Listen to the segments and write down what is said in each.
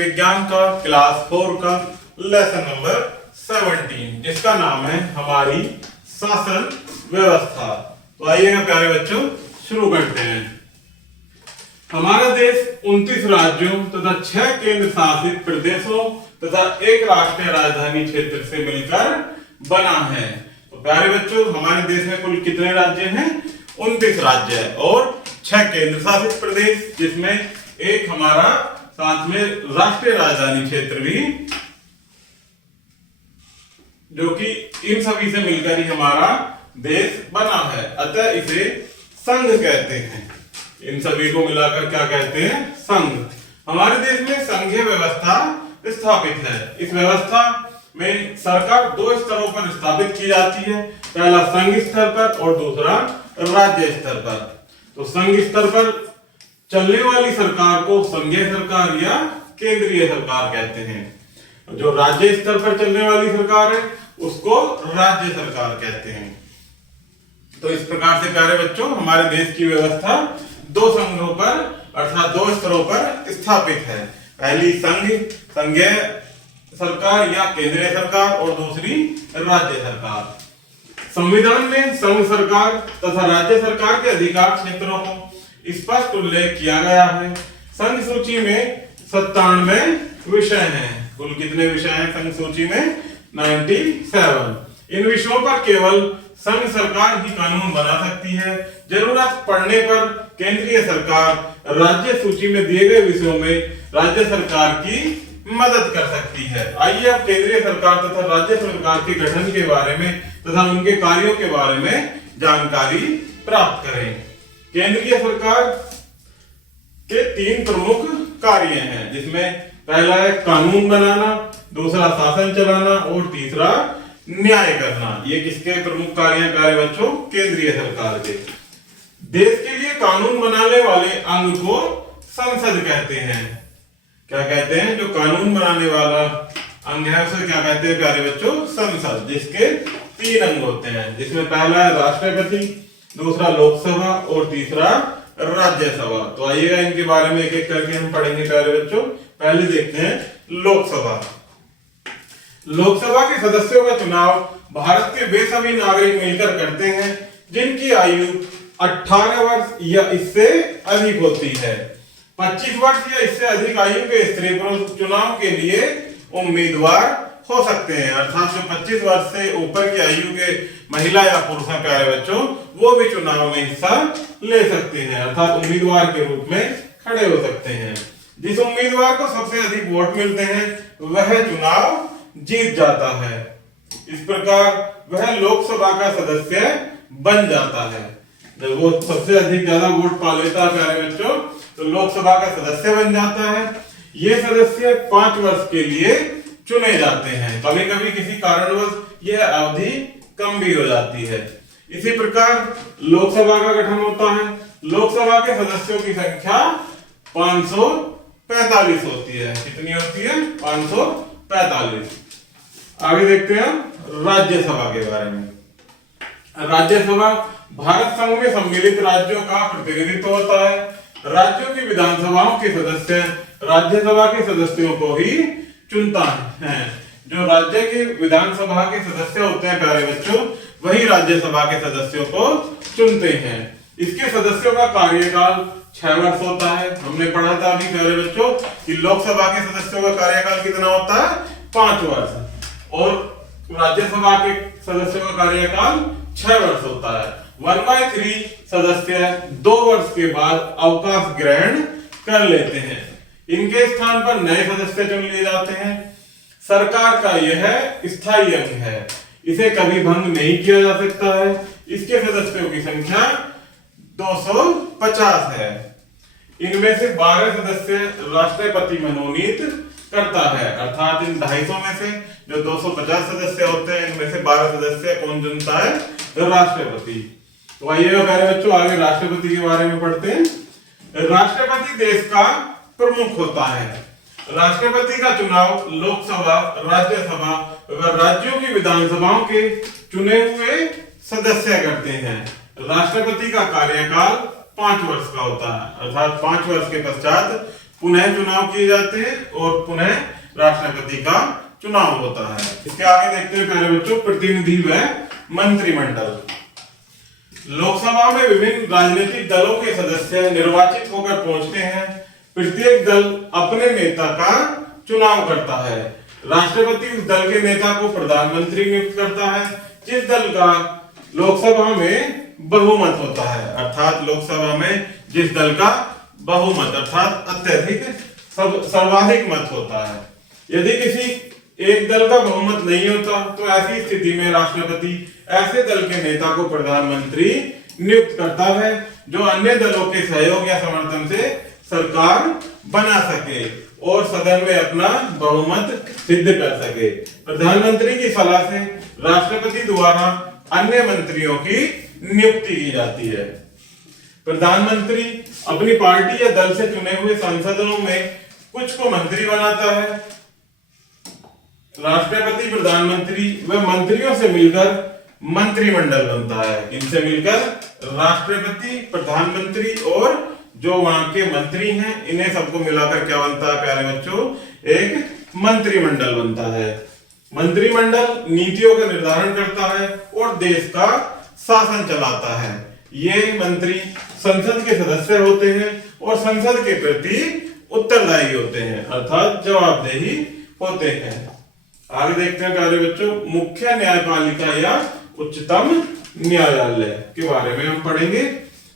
विज्ञान का क्लास 4 का लेसन नंबर 17 जिसका नाम है हमारी शासन व्यवस्था। तो आइएगा प्यारे बच्चों शुरू करते हैं। हमारा देश 29 राज्यों तथा 6 केंद्र शासित प्रदेशों तथा एक राष्ट्रीय राजधानी क्षेत्र से मिलकर बना है। तो प्यारे बच्चों हमारे देश में कुल कितने राज्य हैं? 29 राज्य है और 6 केंद्र शासित प्रदेश जिसमें एक हमारा साथ में राष्ट्रीय राजधानी क्षेत्र भी, जो कि इन सभी से मिलकर ही हमारा देश बना है, अतः इसे संघ कहते हैं। इन सभी को मिलाकर क्या कहते हैं? संघ। हमारे देश में संघीय व्यवस्था स्थापित है। इस व्यवस्था में सरकार 2 स्तरों पर स्थापित की जाती है, पहला संघ स्तर पर और दूसरा राज्य स्तर पर। तो संघ स्तर पर चलने वाली सरकार को संघीय सरकार या केंद्रीय सरकार कहते हैं। जो राज्य स्तर पर चलने वाली सरकार है उसको राज्य सरकार कहते हैं। तो इस प्रकार से प्यारे बच्चों हमारे देश की व्यवस्था 2 संघों पर अर्थात 2 स्तरों पर स्थापित है। पहली संघीय सरकार या केंद्रीय सरकार और दूसरी राज्य सरकार। संविधान में संघ सरकार तथा राज्य सरकार के अधिकार क्षेत्रों को स्पष्ट उल्लेख किया गया है। संघ सूची में 97 विषय हैं। कुल कितने विषय हैं संघ सूची में? 97। इन विषयों पर केवल संघ सरकार ही कानून बना सकती है। जरूरत पड़ने पर केंद्रीय सरकार राज्य सूची में दिए गए विषयों में राज्य सरकार की मदद कर सकती है। आइए अब केंद्रीय सरकार तथा राज्य सरकार के गठन के बारे में तथा उनके कार्यों के बारे में जानकारी प्राप्त करें। केंद्रीय सरकार के 3 प्रमुख कार्य हैं, जिसमें पहला है कानून बनाना, दूसरा शासन चलाना और तीसरा न्याय करना। ये किसके प्रमुख कार्य हैं प्यारे बच्चों? केंद्रीय सरकार के। देश के लिए कानून बनाने वाले अंग को संसद कहते हैं। क्या कहते हैं? जो कानून बनाने वाला अंग है उसे क्या कहते हैं प्यारे बच्चों? संसद, जिसके 3 अंग होते हैं, जिसमें पहला है राष्ट्रपति, दूसरा लोकसभा और तीसरा राज्यसभा। तो आइएगा इनके बारे में एक एक करके हम पढ़ेंगे प्यारे बच्चों। पहले देखते हैं लोकसभा। लोकसभा के सदस्यों का चुनाव भारत के वे सभी नागरिक मिलकर करते हैं जिनकी आयु 18 वर्ष या इससे अधिक होती है। 25 वर्ष या इससे अधिक आयु के स्त्री पुरुष चुनाव के लिए उम्मीदवार हो सकते हैं, अर्थात जो 25 वर्ष से ऊपर की आयु के महिला या पुरुष हैं प्यारे बच्चों वो भी चुनाव में हिस्सा ले सकते हैं, अर्थात उम्मीदवार के रूप में खड़े हो सकते हैं। जिस उम्मीदवार को सबसे अधिक वोट मिलते हैं वह चुनाव जीत जाता है। इस प्रकार वह लोकसभा का सदस्य बन जाता है। जब वो सबसे अधिक ज्यादा वोट पा लेता है प्यारे बच्चों तो लोकसभा का सदस्य बन जाता है। ये सदस्य 5 वर्ष के लिए चुने जाते हैं। कभी कभी किसी कारणवश यह अवधि कम भी हो जाती है। इसी प्रकार लोकसभा का गठन होता है। लोकसभा के सदस्यों की संख्या 545 होती है। कितनी होती है? 545। आगे देखते हैं राज्यसभा के बारे में। राज्यसभा भारत संघ में सम्मिलित राज्यों का प्रतिनिधित्व होता है। राज्यों की विधानसभाओं के सदस्य राज्यसभा के सदस्यों को ही चुनता है। जो राज्य के विधानसभा के सदस्य होते हैं प्यारे बच्चों वही राज्यसभा के सदस्यों को चुनते हैं। इसके सदस्यों का कार्यकाल 6 वर्ष होता है। हमने पढ़ा था अभी प्यारे बच्चों कि लोकसभा के सदस्यों का कार्यकाल कितना होता है? 5 वर्ष और राज्यसभा के सदस्यों का कार्यकाल 6 वर्ष होता है। 1/3 सदस्य 2 वर्ष के बाद अवकाश ग्रहण कर लेते हैं। इनके स्थान पर नए सदस्य चुन लिए जाते हैं। सरकार का यह स्थायी अंग है, इसे कभी भंग नहीं किया जा सकता है। इसके सदस्यों की संख्या 250 है। इनमें से 12 सदस्य राष्ट्रपति मनोनीत करता है, अर्थात इन 250 में से जो 250 सदस्य होते हैं इनमें से 12 सदस्य कौन चुनता है? राष्ट्रपति। तो आइए प्यारे बच्चों आगे राष्ट्रपति के बारे में पढ़ते हैं। राष्ट्रपति देश का प्रमुख होता है। राष्ट्रपति का चुनाव लोकसभा, राज्यसभा व राज्यों की विधानसभाओं के चुने हुए सदस्य करते हैं। राष्ट्रपति का कार्यकाल 5 वर्ष का होता है, अर्थात 5 वर्ष के पश्चात पुनः चुनाव किए जाते हैं और पुनः राष्ट्रपति का चुनाव होता है। इसके आगे देखते हैं प्यारे बच्चों, प्रतिनिधि व मंत्रिमंडल। लोकसभा में विभिन्न राजनीतिक दलों के सदस्य निर्वाचित होकर पहुंचते हैं। प्रत्येक दल अपने नेता का चुनाव करता है। राष्ट्रपति उस दल के नेता को प्रधानमंत्री नियुक्त करता है। जिस दल का लोकसभा में बहुमत होता है, अर्थात लोकसभा में जिस दल का बहुमत अर्थात अत्यधिक सर्वाधिक मत होता है। यदि किसी एक दल का बहुमत नहीं होता तो ऐसी स्थिति में राष्ट्रपति ऐसे दल के नेता को प्रधानमंत्री नियुक्त करता है, जो अन्य दलों के सहयोग या समर्थन से सरकार बना सके और सदन में अपना बहुमत सिद्ध कर सके। प्रधानमंत्री की सलाह से राष्ट्रपति द्वारा अन्य मंत्रियों की नियुक्ति की जाती है। प्रधानमंत्री अपनी पार्टी या दल से चुने हुए सांसदों में कुछ को मंत्री बनाता है। राष्ट्रपति प्रधानमंत्री व मंत्रियों से मिलकर मंत्रिमंडल बनता है। इनसे मिलकर राष्ट्रपति, प्रधानमंत्री और जो वहां के मंत्री हैं, इन्हें सबको मिलाकर क्या बनता है प्यारे बच्चों, एक मंत्रिमंडल बनता है। मंत्रिमंडल नीतियों का निर्धारण करता है और देश का शासन चलाता है। ये मंत्री संसद के सदस्य होते हैं और संसद के प्रति उत्तरदायी होते हैं, अर्थात जवाबदेही होते हैं। आगे देखते हैं प्यारे बच्चों, मुख्य न्यायपालिका या उच्चतम न्यायालय के बारे में हम पढ़ेंगे।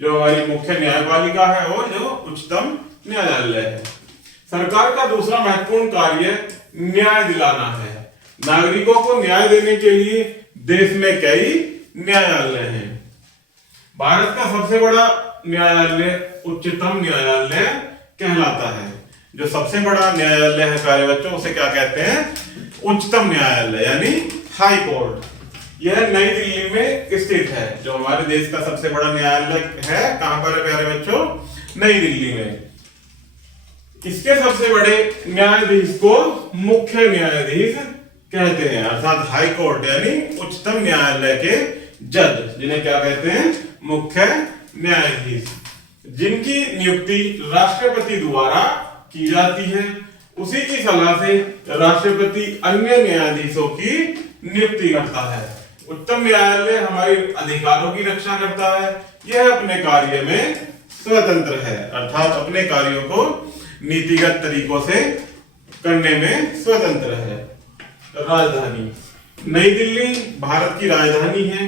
जो हमारी मुख्य न्यायपालिका है और जो उच्चतम न्यायालय है। सरकार का दूसरा महत्वपूर्ण कार्य न्याय दिलाना है। नागरिकों को न्याय देने के लिए देश में कई न्यायालय हैं। भारत का सबसे बड़ा न्यायालय उच्चतम न्यायालय कहलाता है। जो सबसे बड़ा न्यायालय है प्यारे बच्चों, उसे क्या कहते हैं, उच्चतम न्यायालय यानी हाई कोर्ट। यह नई दिल्ली में स्थित है। जो हमारे देश का सबसे बड़ा न्यायालय है, कहां पर है प्यारे बच्चों, नई दिल्ली में। इसके सबसे बड़े न्यायाधीश को मुख्य न्यायाधीश कहते हैं, अर्थात हाई कोर्ट यानी उच्चतम न्यायालय के जज, जिन्हें क्या कहते हैं, मुख्य न्यायाधीश, जिनकी नियुक्ति राष्ट्रपति द्वारा की जाती है। उसी की सलाह से राष्ट्रपति अन्य न्यायाधीशों की नियुक्ति करता है। उच्चतम न्यायालय हमारे अधिकारों की रक्षा करता है। यह अपने कार्य में स्वतंत्र है, अर्थात अपने कार्यों को नीतिगत तरीकों से करने में स्वतंत्र है। राजधानी नई दिल्ली भारत की राजधानी है।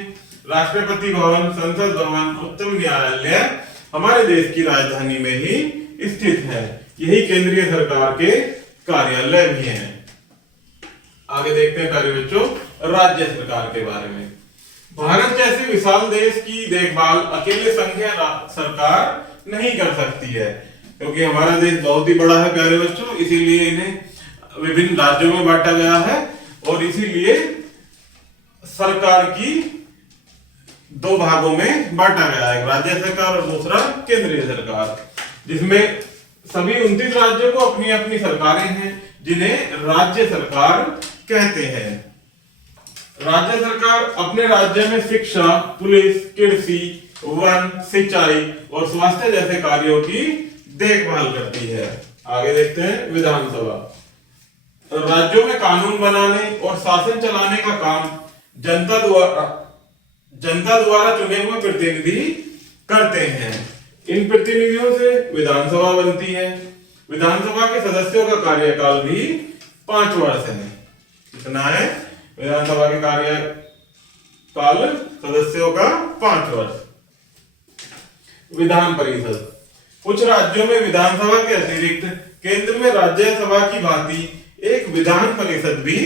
राष्ट्रपति भवन, संसद भवन, उच्चतम न्यायालय हमारे देश की राजधानी में ही स्थित है। यही केंद्रीय सरकार के कार्यालय भी हैं। आगे देखते हैं प्यारे बच्चों, राज्य सरकार के बारे में। भारत जैसे विशाल देश की देखभाल अकेले संघीय सरकार नहीं कर सकती है, क्योंकि हमारा देश बहुत ही बड़ा है प्यारे बच्चों। इसीलिए इन्हें विभिन्न राज्यों में बांटा गया है और इसीलिए सरकार की दो भागों में बांटा गया है, राज्य सरकार और दूसरा केंद्रीय सरकार, जिसमें सभी 29 राज्यों को अपनी अपनी सरकारें हैं, जिन्हें राज्य सरकार कहते हैं। राज्य सरकार अपने राज्य में शिक्षा, पुलिस, कृषि, वन, सिंचाई और स्वास्थ्य जैसे कार्यों की देखभाल करती है। आगे देखते हैं विधानसभा। राज्यों में कानून बनाने और शासन चलाने का काम जनता द्वारा चुने हुए प्रतिनिधि करते हैं। इन प्रतिनिधियों से विधानसभा बनती है। विधानसभा के सदस्यों का कार्यकाल भी 5 वर्ष है। कितना है विधानसभा के कार्यकाल सदस्यों का? 5 वर्ष। विधान परिषद। कुछ राज्यों में विधानसभा के अतिरिक्त केंद्र में राज्यसभा की भांति एक विधान परिषद भी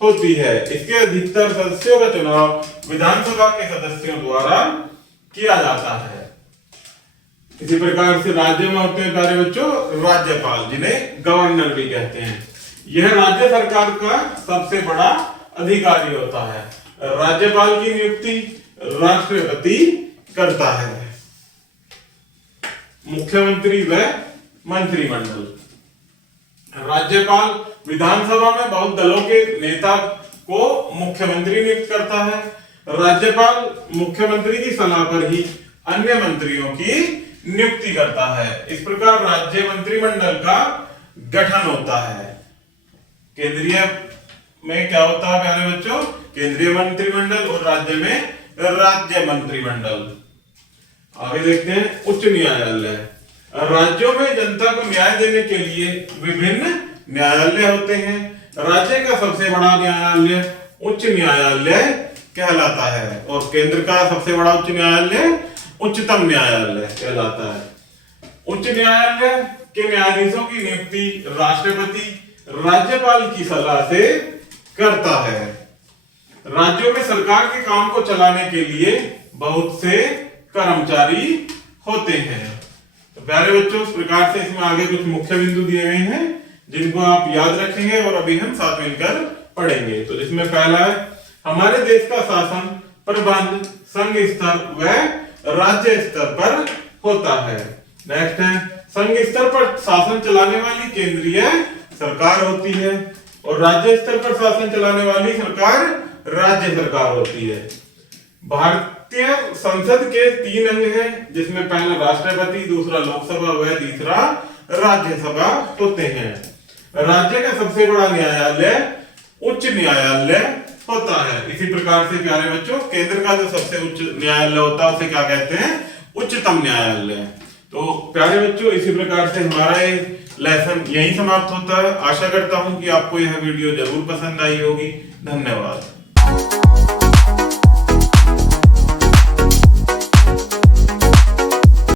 होती है। इसके अधिकतर सदस्यों का चुनाव विधानसभा के सदस्यों द्वारा किया जाता है। इसी प्रकार से राज्य में होते हैं प्यारे बच्चों राज्यपाल, जिन्हें गवर्नर भी कहते हैं। यह राज्य सरकार का सबसे बड़ा अधिकारी होता है। राज्यपाल की नियुक्ति राष्ट्रपति करता है। मुख्यमंत्री व मंत्रिमंडल। राज्यपाल विधानसभा में बहुत दलों के नेता को मुख्यमंत्री नियुक्त करता है। राज्यपाल मुख्यमंत्री की सलाह पर ही अन्य मंत्रियों की नियुक्ति करता है। इस प्रकार राज्य मंत्रिमंडल का गठन होता है। केंद्रीय में क्या होता है प्यारे बच्चों? केंद्रीय मंत्रिमंडल और राज्य में राज्य मंत्रिमंडल। आगे देखते हैं उच्च न्यायालय। राज्यों में जनता को न्याय देने के लिए विभिन्न न्यायालय होते हैं। राज्य का सबसे बड़ा न्यायालय उच्च न्यायालय कहलाता है और केंद्र का सबसे बड़ा उच्च न्यायालय उच्चतम न्यायालय कहलाता है। उच्च न्यायालय के न्यायाधीशों की नियुक्ति राष्ट्रपति राज्यपाल की सलाह से करता है। राज्यों में सरकार के काम को चलाने के लिए बहुत से कर्मचारी होते हैं। तो प्यारे बच्चों, इस प्रकार से इसमें आगे कुछ मुख्य बिंदु दिए गए हैं जिनको आप याद रखेंगे और अभी हम साथ मिलकर पढ़ेंगे। तो इसमें पहला है हमारे देश का शासन प्रबंध संघ स्तर व राज्य स्तर पर होता है। नेक्स्ट है संघ स्तर पर शासन चलाने वाली केंद्रीय सरकार होती है और राज्य स्तर पर शासन चलाने वाली सरकार राज्य सरकार होती है। भारतीय संसद के 3 अंग हैं जिसमें पहला राष्ट्रपति, दूसरा लोकसभा व तीसरा राज्यसभा होते हैं। राज्य का सबसे बड़ा न्यायालय उच्च न्यायालय होता है। इसी प्रकार से प्यारे बच्चों, केंद्र का जो सबसे उच्च न्यायालय होता है उसे क्या कहते हैं? उच्चतम न्यायालय। तो प्यारे बच्चों, इसी प्रकार से हमारा ये लेसन यहीं समाप्त होता है। आशा करता हूं कि आपको यह वीडियो जरूर पसंद आई होगी। धन्यवाद।